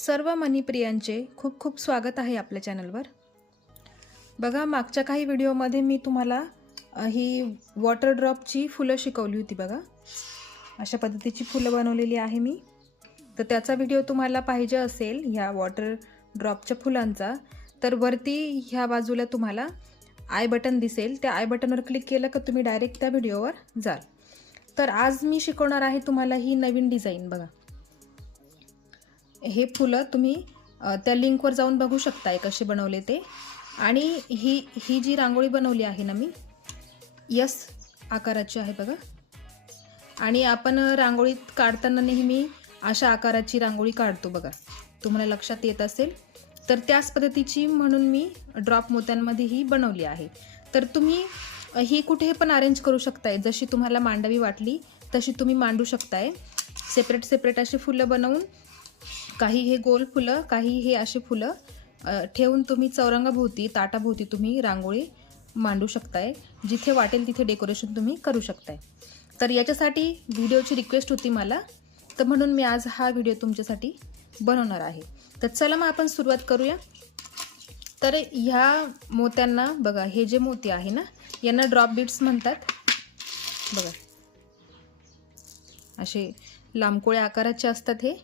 सर्व मनीप्रियांचे खूप खूप स्वागत आहे आपल्या चॅनलवर. बघा मागच्या काही व्हिडिओमध्ये मी तुम्हाला ही वॉटर ड्रॉपची फुलं शिकवली होती बघा. अशा पद्धतीची फुलं बनवलेली आहे मी. तर त्याचा व्हिडिओ तुम्हाला पाहिजे असेल ह्या वॉटर ड्रॉपच्या फुलांचा तर वरती ह्या बाजूला तुम्हाला आय बटन दिसेल. त्या आय बटनवर क्लिक केलं का तुम्ही डायरेक्ट त्या व्हिडिओवर जाल. तर आज मी शिकवणार आहे तुम्हाला ही नवीन डिझाईन बघा. हे फुलं तुम्ही त्या लिंकवर जाऊन बघू शकताय कसे बनवले ते. आणि ही ही जी रांगोळी बनवली आहे ना मी यस आकाराची आहे बघा. आणि आपण रांगोळीत काढताना नेहमी अशा आकाराची रांगोळी काढतो बघा. तुम्हाला लक्षात येत असेल. तर त्याच पद्धतीची म्हणून मी ड्रॉप मोत्यांमध्ये ही बनवली आहे. तर तुम्ही ही कुठे पण अरेंज करू शकताय. जशी तुम्हाला मांडावी वाटली तशी तुम्ही मांडू शकताय. सेपरेट सेपरेट अशी फुलं बनवून काही हे गोल फुलं काही हे असे फुलं ठेवून तुम्ही चौरंगाभोवती ताटाभोवती तुम्ही रांगोळी मांडू शकताय. जिथे वाटेल तिथे डेकोरेशन तुम्ही करू शकताय. तर याच्यासाठी व्हिडिओची रिक्वेस्ट होती मला. तर म्हणून मी आज हा व्हिडिओ तुमच्यासाठी बनवणार आहे. तर चला मग आपण सुरुवात करूया. तर ह्या मोत्यांना बघा हे जे मोती आहे ना यांना ड्रॉप बीट्स म्हणतात. बघा. असे लांबकोळ्या आकाराचे असतात हे.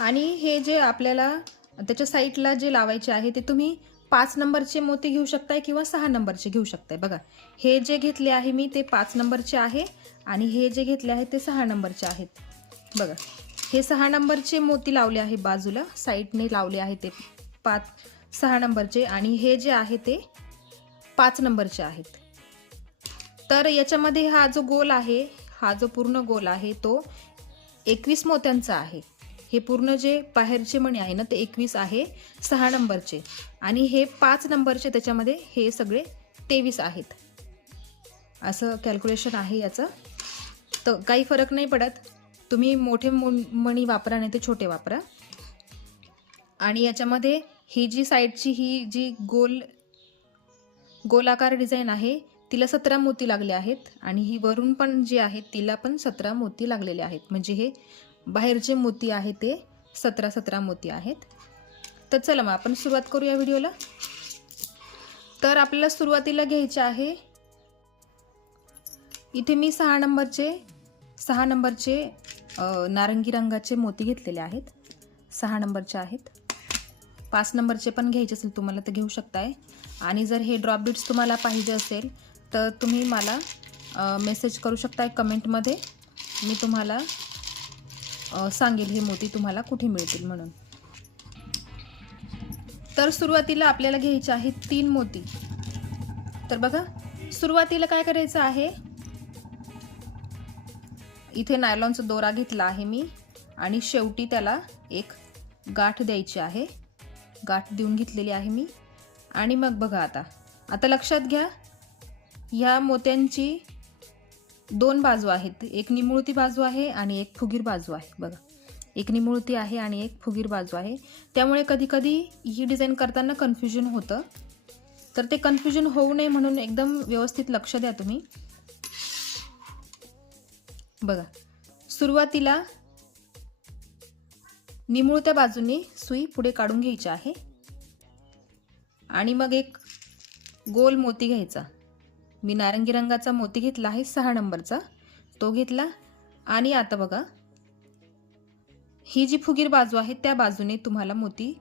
आणि हे जे आपल्याला त्याच्या साईडला जे लावायचे आहे ते तुम्ही पाच नंबरचे मोती घेऊ शकताय किंवा सहा नंबरचे घेऊ शकताय. बघा हे जे घेतले आहे मी ते पाच नंबरचे आहे आणि हे जे घेतले आहे ते सहा नंबरचे आहेत. बघा हे सहा नंबरचे मोती लावले आहे बाजूला साईडने लावले आहे ते पाच सहा नंबरचे आणि हे जे आहे ते पाच नंबरचे आहेत. तर याच्यामध्ये हा जो गोल आहे हा जो पूर्ण गोल आहे तो एकवीस मोत्यांचा आहे. हे पूर्ण जे बाहेरचे मणी आहे ना ते एकवीस आहे सहा नंबरचे. आणि हे पाच नंबरचे त्याच्यामध्ये हे सगळे तेवीस आहेत. असं कॅल्क्युलेशन आहे याचं. तर काही फरक नाही पडत. तुम्ही मोठे मो मणी वापरा नाही ते छोटे वापरा. आणि याच्यामध्ये ही जी साईडची ही जी गोल गोलाकार डिझाईन आहे तिला सतरा मोती लागले आहेत. आणि ही वरून पण जी आहे तिला पण सतरा मोती लागलेले आहेत. म्हणजे हे बाहेरचे मोती आहे ते सतरा सतरा मोती आहेत. तर चला मग आपण सुरुवात करूया व्हिडिओला. तर आपल्याला सुरुवातीला घ्यायचे आहे इथे मी सहा नंबरचे सहा नंबरचे नारंगी रंगाचे मोती घेतलेले आहेत. सहा नंबरचे आहेत. पाच नंबरचे पण घ्यायचे असेल तुम्हाला तर घेऊ शकताय. आणि जर हे ड्रॉप बीट्स तुम्हाला पाहिजे असेल तर तुम्ही मला मेसेज करू शकताय कमेंटमध्ये मी तुम्हाला सांगेल हे मोती तुम्हाला कुठे मिळतील म्हणून. तर सुरुवातीला आपल्याला घ्यायचे आहेत तीन मोती. तर बघा सुरुवातीला काय करायचं आहे? इथे नायलॉनचा दोरा घेतला आहे मी आणि शेवटी त्याला एक गाठ द्यायची आहे. गाठ देऊन घेतलेली आहे मी. आणि मग बघा आता. आता लक्षात घ्या ह्या मोत्यांची दोन बाजू आहेत. एक निमुळती बाजू आहे आणि एक फुगीर बाजू आहे. बघा. एक निमुळती आहे आणि एक फुगीर बाजू आहे. त्यामुळे कधीकधी ही डिझाईन करताना कन्फ्युजन होतं. तर ते कन्फ्युजन होऊ नये म्हणून एकदम व्यवस्थित लक्ष द्या तुम्ही. बघा. सुरुवातीला निमुळत्या बाजूने सुई पुढे काढून घ्यायची आहे. आणि मग एक गोल मोती घ्यायचा. मी नारंगी रंगाचा मोती घेतला आहे सहा नंबरचा. तो घेतला. आणि आता बघा. ही जी फुगीर बाजू आहे त्या बाजूने तुम्हाला मोती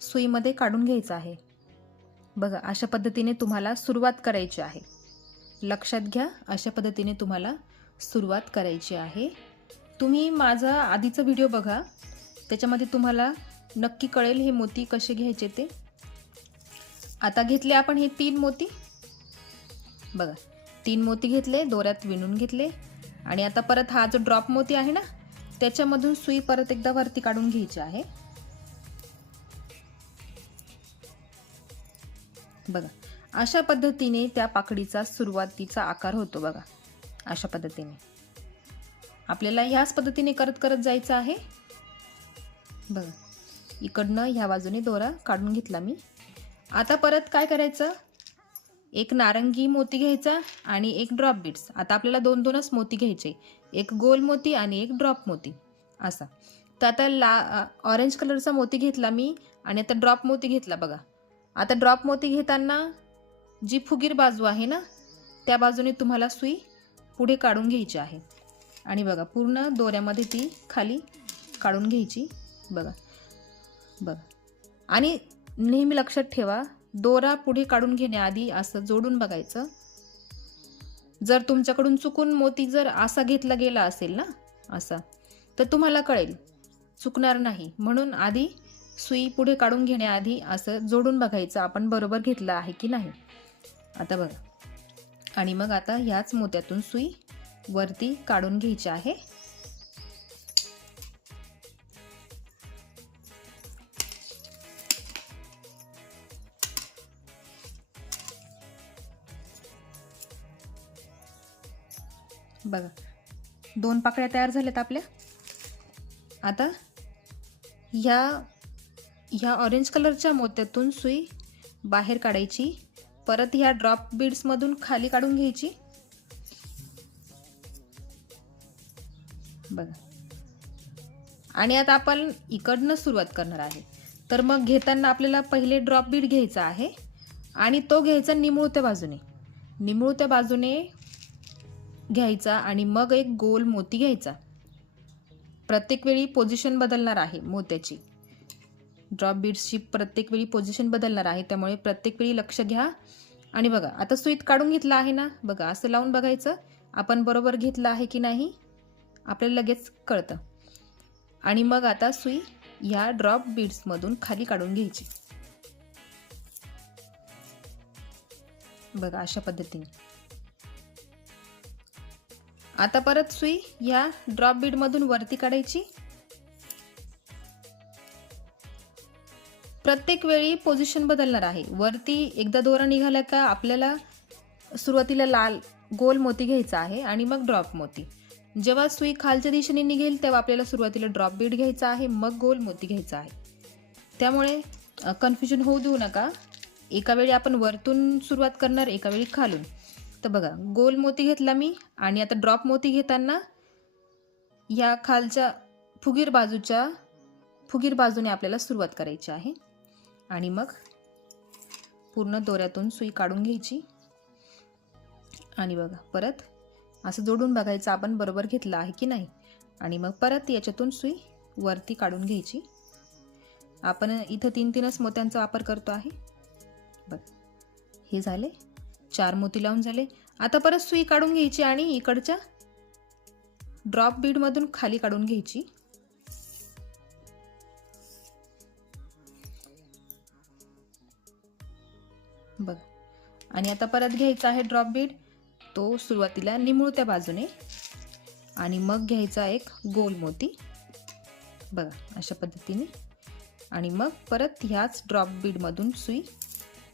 सुईमध्ये काढून घ्यायचा आहे. बघा अशा पद्धतीने तुम्हाला सुरुवात करायची आहे. लक्षात घ्या अशा पद्धतीने तुम्हाला सुरुवात करायची आहे. तुम्ही माझा आधीचा व्हिडिओ बघा. त्याच्यामध्ये तुम्हाला नक्की कळेल हे मोती कसे घ्यायचे ते. आता घेतले आपण हे तीन मोती. बघा तीन मोती घेतले दोऱ्यात विणून घेतले. आणि आता परत हा जो ड्रॉप मोती आहे ना त्याच्यामधून सुई परत एकदा वरती काढून घ्यायची आहे. बघा अशा पद्धतीने त्या पाकडीचा सुरुवातीचा आकार होतो बघा अशा पद्धतीने. आपल्याला ह्याच पद्धतीने करत करत जायचं आहे. बघा इकडनं ह्या बाजूने दोरा काढून घेतला मी. आता परत काय करायचं? एक नारंगी मोती घ्यायचा आणि एक ड्रॉप बीट्स आता आपल्याला दोन दोनच मोती घ्यायचे. एक गोल मोती आणि एक ड्रॉप मोती. असा. तर आता ला ऑरेंज कलरचा मोती घेतला मी आणि आता ड्रॉप मोती घेतला बघा. आता ड्रॉप मोती घेताना जी फुगीर बाजू आहे ना त्या बाजूने तुम्हाला सुई पुढे काढून घ्यायची आहे. आणि बघा पूर्ण दोऱ्यामध्ये ती खाली काढून घ्यायची. बघा. बघा. आणि नेहमी लक्षात ठेवा दोरा पुढे काढून घेण्याआधी असं जोडून बघायचं. जर तुमच्याकडून चुकून मोती जर असा घेतला गेला असेल ना असा तर तुम्हाला कळेल चुकणार नाही. म्हणून आधी सुई पुढे काढून घेण्याआधी असं जोडून बघायचं आपण बरोबर घेतलं आहे की नाही. आता बघा. आणि मग आता ह्याच मोत्यातून सुई वरती काढून घ्यायची आहे. बघा. दोन पाकळ्या तयार झाल्यात आपल्या. आता ह्या ह्या ऑरेंज कलरच्या मोत्यातून सुई बाहेर काढायची. परत ह्या ड्रॉप बीड्समधून खाली काढून घ्यायची. बघा. आणि आता आपण इकडनं सुरुवात करणार आहे. तर मग घेताना आपल्याला पहिले ड्रॉप बीड घ्यायचा आहे. आणि तो घ्यायचा निमुळत्या बाजूने. निमुळत्या बाजूने घ्यायचा आणि मग एक गोल मोती घ्यायचा. प्रत्येक वेळी पोझिशन बदलणार आहे मोत्याची. ड्रॉप बीड्सची प्रत्येक वेळी पोझिशन बदलणार आहे त्यामुळे प्रत्येक वेळी लक्ष घ्या. आणि बघा आता सुईत काढून घेतला आहे ना? बघा असं लावून बघायचं आपण बरोबर घेतलं आहे की नाही? आपल्याला लगेच कळतं. आणि मग आता सुई ह्या ड्रॉप बीड्समधून खाली काढून घ्यायची. बघा अशा पद्धतीने. आता परत सुई ह्या ड्रॉप बीडमधून वरती काढायची. प्रत्येक वेळी पोझिशन बदलणार आहे. वरती एकदा दोरा निघाला का आपल्याला सुरुवातीला लाल गोल मोती घ्यायचा आहे आणि मग ड्रॉप मोती. जेव्हा सुई खालच्या दिशेने निघेल तेव्हा आपल्याला सुरुवातीला ड्रॉप बीड घ्यायचा आहे मग गोल मोती घ्यायचा आहे. त्यामुळे कन्फ्युजन होऊ देऊ नका. एका वेळी आपण वरतून सुरुवात करणार एका वेळी खालून. तर बघा गोल मोती घेतला मी आणि आता ड्रॉप मोती घेताना ह्या खालच्या फुगीर बाजूच्या फुगीर बाजूने आपल्याला सुरुवात करायची आहे. आणि मग पूर्ण दोऱ्यातून सुई काढून घ्यायची. आणि बघा परत असं जोडून बघायचं आपण बरोबर घेतलं आहे की नाही. आणि मग परत याच्यातून सुई वरती काढून घ्यायची. आपण इथं तीन तीनच मोत्यांचा वापर करतो आहे. बघ हे झाले. चार मोती लावून झाले. आता परत सुई काढून घ्यायची आणि इकडच्या ड्रॉप बीडमधून खाली काढून घ्यायची. बघ. आणि आता परत घ्यायचा आहे ड्रॉप बीड तो सुरुवातीला निमुळत्या बाजूने आणि मग घ्यायचा एक गोल मोती. बघा अशा पद्धतीने. आणि मग परत ह्याच ड्रॉप बीडमधून सुई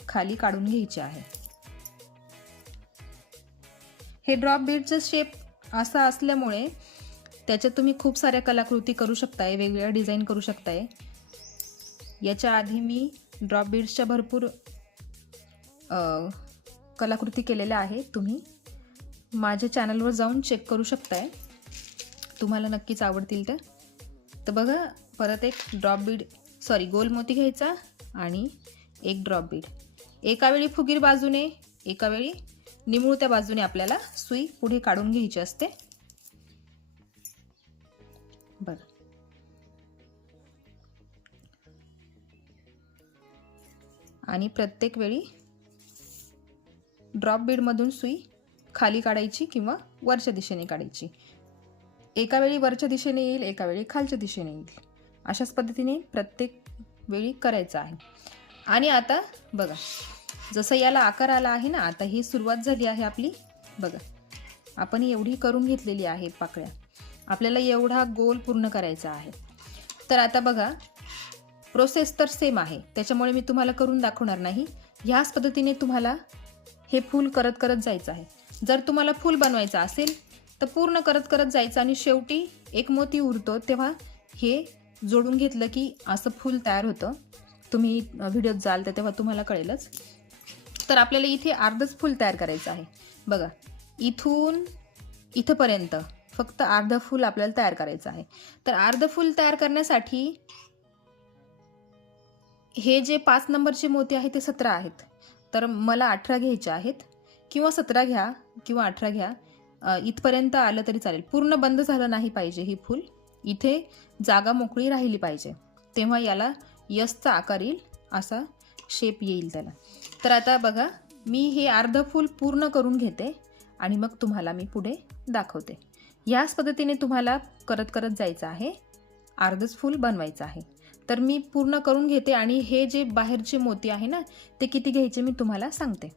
खाली काढून घ्यायची आहे. हे ड्रॉप बीडचं शेप असा असल्यामुळे त्याच्यात तुम्ही खूप साऱ्या कलाकृती करू शकताय वेगवेगळ्या डिझाईन करू शकताय. याच्या आधी मी ड्रॉप बीड्सच्या भरपूर कलाकृती केलेल्या आहेत तुम्ही माझ्या चॅनलवर जाऊन चेक करू शकताय. तुम्हाला नक्कीच आवडतील तर तर बघा परत एक ड्रॉप बीड सॉरी गोल मोती घ्यायचा आणि एक ड्रॉप बीड एका वेळी फुगीर बाजूने एका वेळी निमुळत्या बाजूने आपल्याला सुई पुढे काढून घ्यायची असते. बघा. आणि प्रत्येक वेळी ड्रॉप बीडमधून सुई खाली काढायची किंवा वरच्या दिशेने काढायची. एका वेळी वरच्या दिशेने येईल एका वेळी खालच्या दिशेने येईल. अशाच पद्धतीने प्रत्येक वेळी करायचं आहे. आणि आता बघा. जसं याला आकार आला आहे ना आता ही सुरुवात झाली आहे आपली. बघा आपण एवढी करून घेतलेली आहे पाकळ्या. आपल्याला एवढा गोल पूर्ण करायचा आहे. तर आता बघा प्रोसेस तर सेम आहे. त्याच्यामुळे मी तुम्हाला करून दाखवणार नाही. ह्याच पद्धतीने तुम्हाला हे फूल करत करत जायचं आहे. जर तुम्हाला फूल बनवायचं असेल तर पूर्ण करत करत जायचं आणि शेवटी एक मोती उरतो तेव्हा हे जोडून घेतलं की असं फूल तयार होतं. तुम्ही व्हिडिओत जाल तर तेव्हा तुम्हाला कळेलच. तर आपल्याला इथे अर्धच फूल तयार करायचं आहे. बघा इथून इथंपर्यंत फक्त अर्ध फूल आपल्याला तयार करायचं आहे. तर अर्ध फूल तयार करण्यासाठी हे जे पाच नंबरचे मोती आहेत ते सतरा आहेत. तर मला अठरा घ्यायचे आहेत किंवा सतरा घ्या किंवा अठरा घ्या. इथपर्यंत आलं तरी चालेल. पूर्ण बंद झालं नाही पाहिजे ही फूल. इथे जागा मोकळी राहिली पाहिजे. तेव्हा याला यसचा आकार येईल असा शेप येईल त्याला. तर आता बघा मी हे अर्ध फूल पूर्ण करून घेते आणि मग तुम्हाला मी पुढे दाखवते. ह्याच पद्धतीने तुम्हाला करत करत जायचं आहे. अर्धच फूल बनवायचं आहे. तर मी पूर्ण करून घेते आणि हे जे बाहेरचे मोती आहे ना ते किती घ्यायचे मी तुम्हाला सांगते.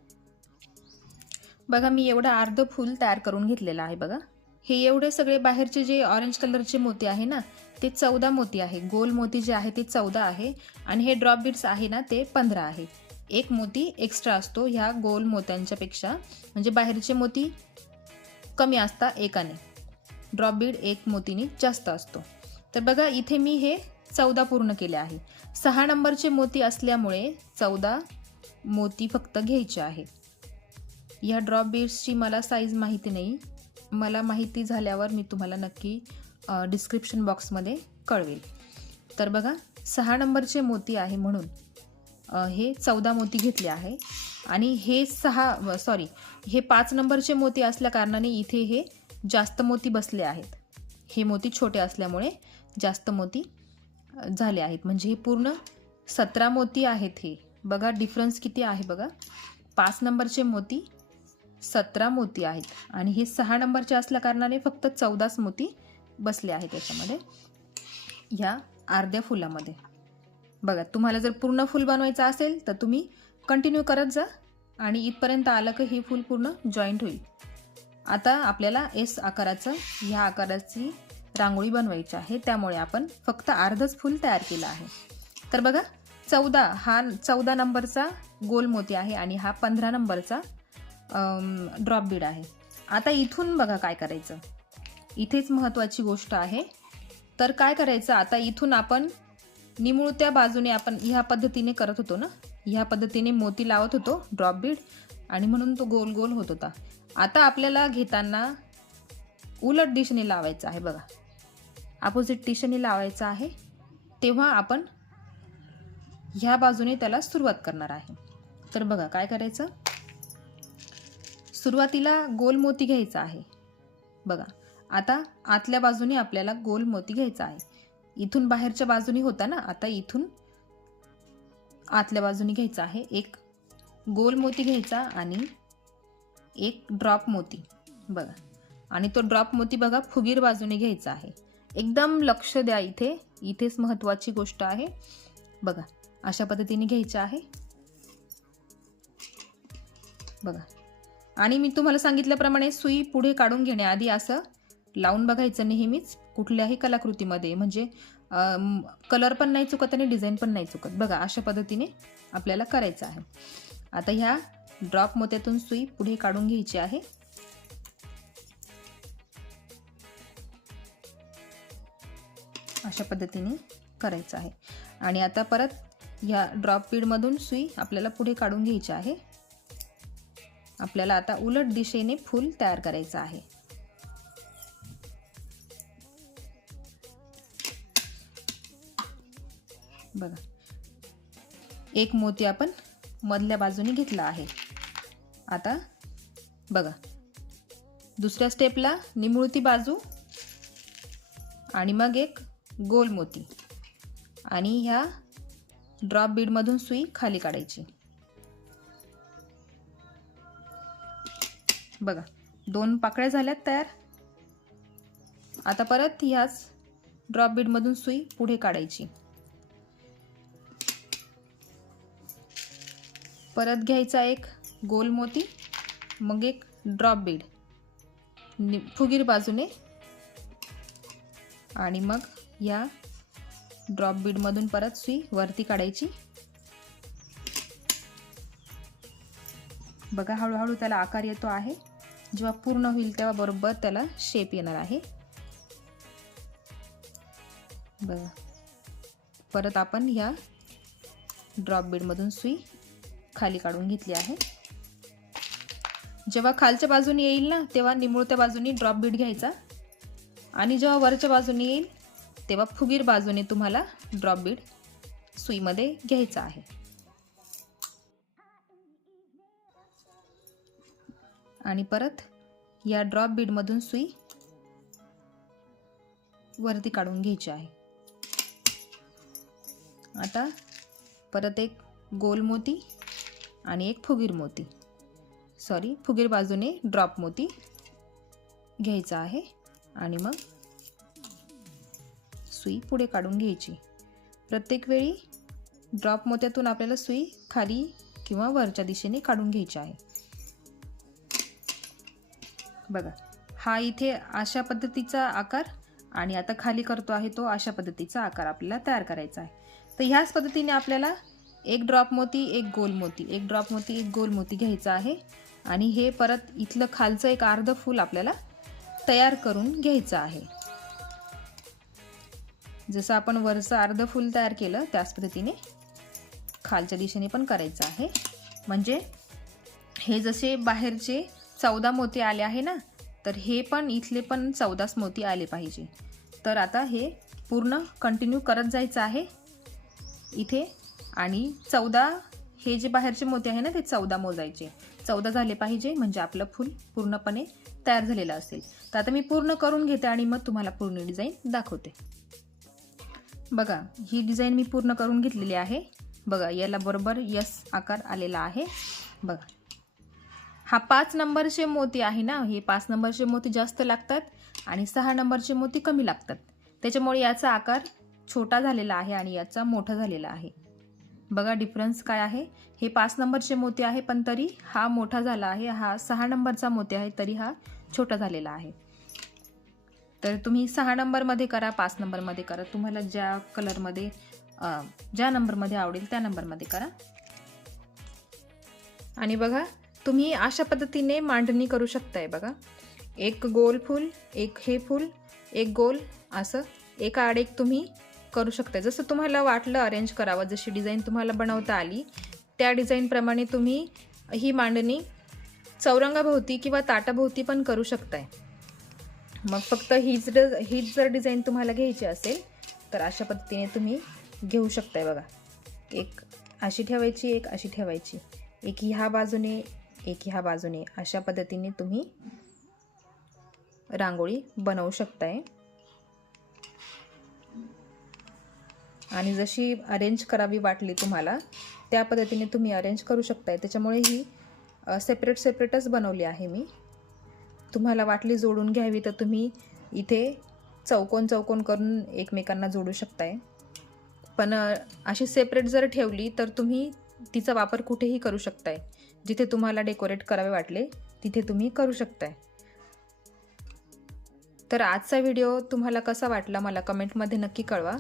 बघा मी एवढं अर्ध फूल तयार करून घेतलेलं आहे बघा. हे एवढे सगळे बाहेरचे जे ऑरेंज कलरचे मोती आहे ना ते चौदा मोती आहे. गोल मोती जे आहे ते चौदा आहे आणि हे ड्रॉप बीड्स आहे ना ते पंधरा आहे. एक मोती एक्स्ट्रा असतो ह्या गोल मोत्यांच्यापेक्षा. म्हणजे बाहेरचे मोती कमी असतात एकाने. ड्रॉप बीड एक मोतीने जास्त असतो. तर बघा इथे मी हे चौदा पूर्ण केले आहे. सहा नंबरचे मोती असल्यामुळे चौदा मोती फक्त घ्यायचे आहे. ह्या ड्रॉप बीड्सची मला साईज माहिती नाही. मला माहिती झाल्यावर मी तुम्हाला नक्की डिस्क्रिप्शन बॉक्समध्ये कळवेल. तर बघा सहा नंबरचे मोती आहे म्हणून. हे चौदा मोती घेतले आहे. आणि हे सहा सॉरी हे पाच नंबरचे मोती असल्या कारणाने इथे हे जास्त मोती बसले आहेत. हे मोती छोटे असल्यामुळे जास्त मोती झाले आहेत. म्हणजे हे पूर्ण सतरा मोती आहेत हे. बघा डिफरन्स किती आहे बघा. पाच नंबरचे मोती सतरा मोती आहेत. आणि हे सहा नंबरचे असल्या कारणाने फक्त चौदाच मोती बसले आहेत याच्यामध्ये ह्या अर्ध्या फुलामध्ये. बघा तुम्हाला जर पूर्ण फूल बनवायचं असेल तर तुम्ही कंटिन्यू करत जा आणि इथपर्यंत आलं की हे फूल पूर्ण जॉईंट होईल. आता आपल्याला एस आकाराचं ह्या आकाराची रांगोळी बनवायची आहे. त्यामुळे आपण फक्त अर्धच फूल तयार केलं आहे. तर बघा चौदा हा चौदा नंबरचा गोल मोती आहे आणि हा पंधरा नंबरचा ड्रॉप बीड आहे. आता इथून बघा काय करायचं. इथेच महत्त्वाची गोष्ट आहे. तर काय करायचं? आता इथून आपण निमुळत्या बाजूने आपण ह्या पद्धतीने करत होतो ना? ह्या पद्धतीने मोती लावत होतो ड्रॉप बीड आणि म्हणून तो गोल गोल होत होता. आता आपल्याला घेताना उलट दिशेने लावायचं आहे बघा. अपोजिट दिशेने लावायचं आहे. तेव्हा आपण ह्या बाजूने त्याला सुरुवात करणार आहे. तर बघा काय करायचं? सुरुवातीला गोल मोती घ्यायचा आहे. बघा आता आतल्या बाजूने आपल्याला गोल मोती घ्यायचा आहे. इथून बाहेरच्या बाजूने होता ना? आता इथून आतल्या बाजूने घ्यायचा आहे. एक गोल मोती घ्यायचा आणि एक ड्रॉप मोती. बघा. आणि तो ड्रॉप मोती बघा फुगीर बाजूने घ्यायचा आहे. एकदम लक्ष द्या इथे. इथेच महत्त्वाची गोष्ट आहे. बघा. अशा पद्धतीने घ्यायचं आहे. बघा. आणि मी तुम्हाला सांगितल्याप्रमाणे सुई पुढे काढून घेण्याआधी असं लावून बघायचं नेहमीच कुठल्याही कलाकृतीमध्ये. म्हणजे कलर पण नाही चुकत आणि डिझाईन पण नाही चुकत. बघा अशा पद्धतीने आपल्याला करायचं आहे. आता ह्या ड्रॉप मोत्यातून सुई पुढे काढून घ्यायची आहे. अशा पद्धतीने करायचं आहे. आणि आता परत ह्या ड्रॉप पीडमधून सुई आपल्याला पुढे काढून घ्यायची आहे. आपल्याला आता उलट दिशेने फूल तयार करायचं आहे. बघा. एक मोती आपण मधल्या बाजूने घेतला आहे. आता बघा. दुसऱ्या स्टेपला निमुळती बाजू आणि मग एक गोल मोती. आणि ह्या ड्रॉप बीडमधून सुई खाली काढायची. बघा. दोन पाकळ्या झाल्यात तयार. आता परत ह्याच ड्रॉप बीडमधून सुई पुढे काढायची. परत घ्यायचा एक गोल मोती मग एक ड्रॉप बीड नि फुगीर बाजूने. आणि मग या ड्रॉप बीडमधून परत सुई वरती काढायची. बघा हळूहळू त्याला आकार येतो आहे. जेव्हा पूर्ण होईल तेव्हा बरोबर त्याला शेप येणार आहे. बघा. परत आपण ह्या ड्रॉप बीडमधून सुई खाली काढून घेतली आहे. जेव्हा खालच्या बाजूने येईल ना तेव्हा निमुळत्या बाजूनी ड्रॉप बीट घ्यायचा. आणि जेव्हा वरच्या बाजूने येईल तेव्हा फुगीर बाजूने तुम्हाला ड्रॉप बीट सुईमध्ये घ्यायचा आहे. आणि परत या ड्रॉप बीडमधून सुई वरती काढून घ्यायची आहे. आता परत एक गोल मोती आणि एक फुगीर मोती. सॉरी फुगीर बाजूने ड्रॉप मोती घ्यायचा आहे. आणि मग सुई पुढे काढून घ्यायची. प्रत्येक वेळी ड्रॉप मोत्यातून आपल्याला सुई खाली किंवा वरच्या दिशेने काढून घ्यायची आहे. बघा हा इथे अशा पद्धतीचा आकार आणि आता खाली करतो आहे तो अशा पद्धतीचा आकार आपल्याला तयार करायचा आहे. तर ह्याच पद्धतीने आपल्याला एक ड्रॉप मोती एक गोल मोती. एक ड्रॉप मोती एक गोल मोती घ्यायचा आहे. आणि हे परत इथलं खालचं एक अर्ध फूल आपल्याला तयार करून घ्यायचं आहे. जसं आपण वरचं अर्ध फूल तयार केलं त्याच पद्धतीने खालच्या दिशेने पण करायचं आहे. म्हणजे हे जसे बाहेरचे चौदा मोती आले आहे ना तर हे पण इथले पण चौदाच मोती आले पाहिजे. तर आता हे पूर्ण कंटिन्यू करत जायचं आहे. इथे आणि चौदा हे जे बाहेरचे मोती आहे ना ते चौदा मोजायचे. चौदा झाले पाहिजे म्हणजे आपलं फूल पूर्णपणे तयार झालेलं असेल. तर आता मी पूर्ण करून घेते आणि मग तुम्हाला पूर्ण डिझाईन दाखवते. बघा ही डिझाईन मी पूर्ण करून घेतलेली आहे. बघा याला बरोबर यस आकार आलेला आहे. बघा. हा पाच नंबरचे मोती आहे ना हे पाच नंबरचे मोती जास्त लागतात आणि सहा नंबरचे मोती कमी लागतात. त्याच्यामुळे याचा आकार छोटा झालेला आहे आणि याचा मोठा झालेला आहे. बघा डिफरन्स काय आहे? हे पाच नंबरचे मोती आहे पण तरी हा मोठा झाला आहे हा सहा नंबरचा मोती आहे तरी हा छोटा झालेला आहे. तर तुम्ही सहा नंबरमध्ये करा पाच नंबरमध्ये करा. तुम्हाला ज्या कलरमध्ये ज्या नंबरमध्ये आवडेल त्या नंबरमध्ये करा. आणि बघा तुम्ही अशा पद्धतीने मांडणी करू शकताय बघा. एक गोल फूल एक हे फूल एक गोल असं. एका आड एक तुम्ही करू शकता जसं तुम्हाला वाटलं अरेंज करावं जशी डिझाईन तुम्हाला बनवता आली त्या डिझाईनप्रमाणे तुम्ही ही मांडणी चौरंगाभोवती किंवा ताटाभोवती पण करू शकताय. मग फक्त हीच ड हीच जर डिझाईन तुम्हाला घ्यायची असेल तर अशा पद्धतीने तुम्ही घेऊ शकताय बघा. एक अशी ठेवायची एक अशी ठेवायची. एक ह्या बाजूने एक ह्या बाजूने अशा पद्धतीने तुम्ही रांगोळी बनवू शकताय. आणि जशी अरेंज करावी वाटली तुम्हाला त्या पद्धतीने तुम्ही अरेंज करू शकताय. त्याच्यामुळे ही सेपरेट सेपरेटच बनवली आहे मी. तुम्हाला वाटली जोडून घ्यावी तर तुम्ही इथे चौकोन चौकोन करून एकमेकांना जोडू शकताय. पण अशी सेपरेट जर ठेवली तर तुम्ही तिचा वापर कुठेही करू शकताय. जिथे तुम्हाला डेकोरेट करावे वाटले तिथे तुम्ही करू शकताय. तर आजचा व्हिडिओ तुम्हाला कसा वाटला मला कमेंटमध्ये नक्की कळवा.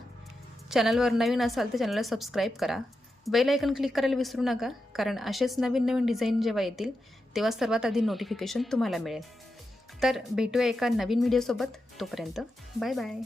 चॅनलवर नवीन असाल तर चॅनलला सबस्क्राईब करा. बेल आयकन क्लिक करायला विसरू नका कारण असेच नवीन नवीन डिझाईन जेव्हा येतील तेव्हा सर्वात आधी नोटिफिकेशन तुम्हाला मिळेल. तर भेटूया एका नवीन व्हिडिओसोबत. तोपर्यंत बाय बाय.